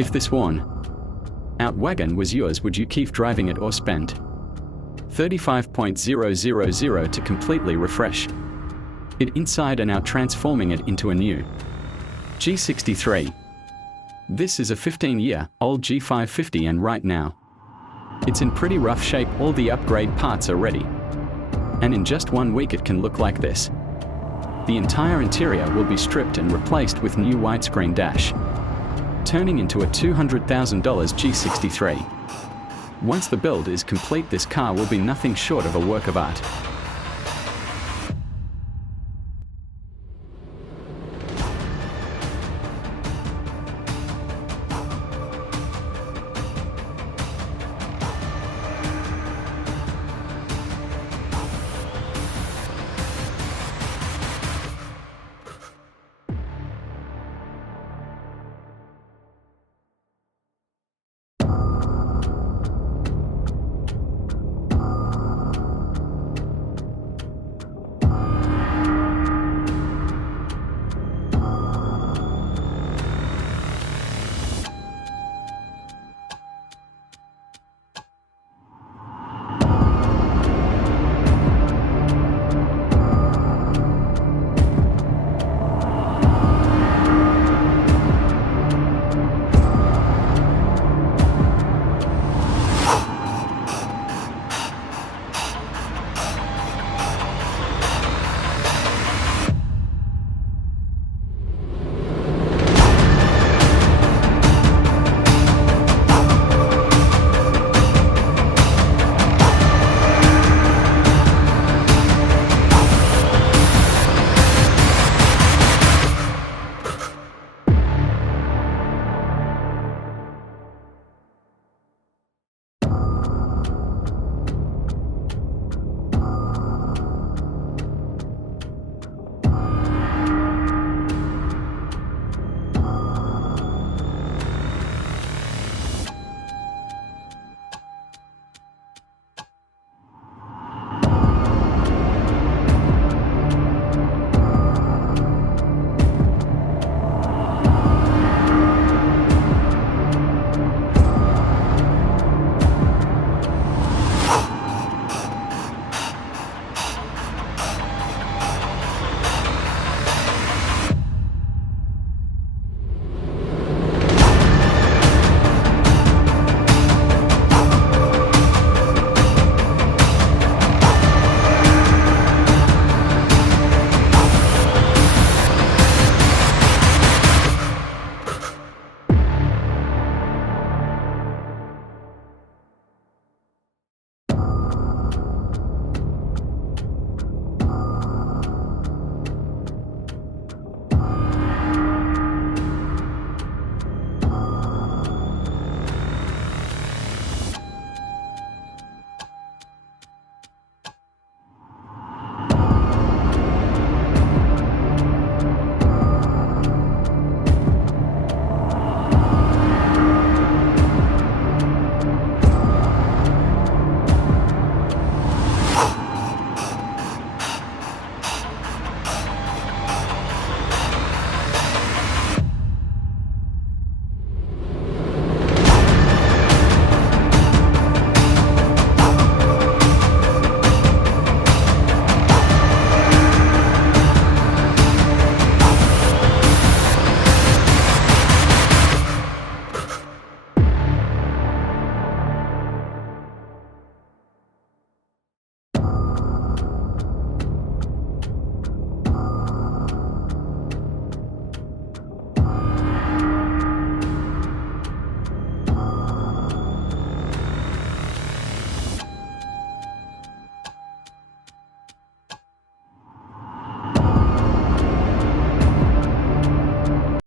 If this worn out wagon was yours, would you keep driving it or spend $35,000 to completely refresh it inside and out, transforming it into a new G63? This is a 15-year-old G550, and right now it's in pretty rough shape. All the upgrade parts are ready, and in just 1 week it can look like this. The entire interior will be stripped and replaced with new widescreen dash, turning into a $200,000 G63. Once the build is complete, this car will be nothing short of a work of art.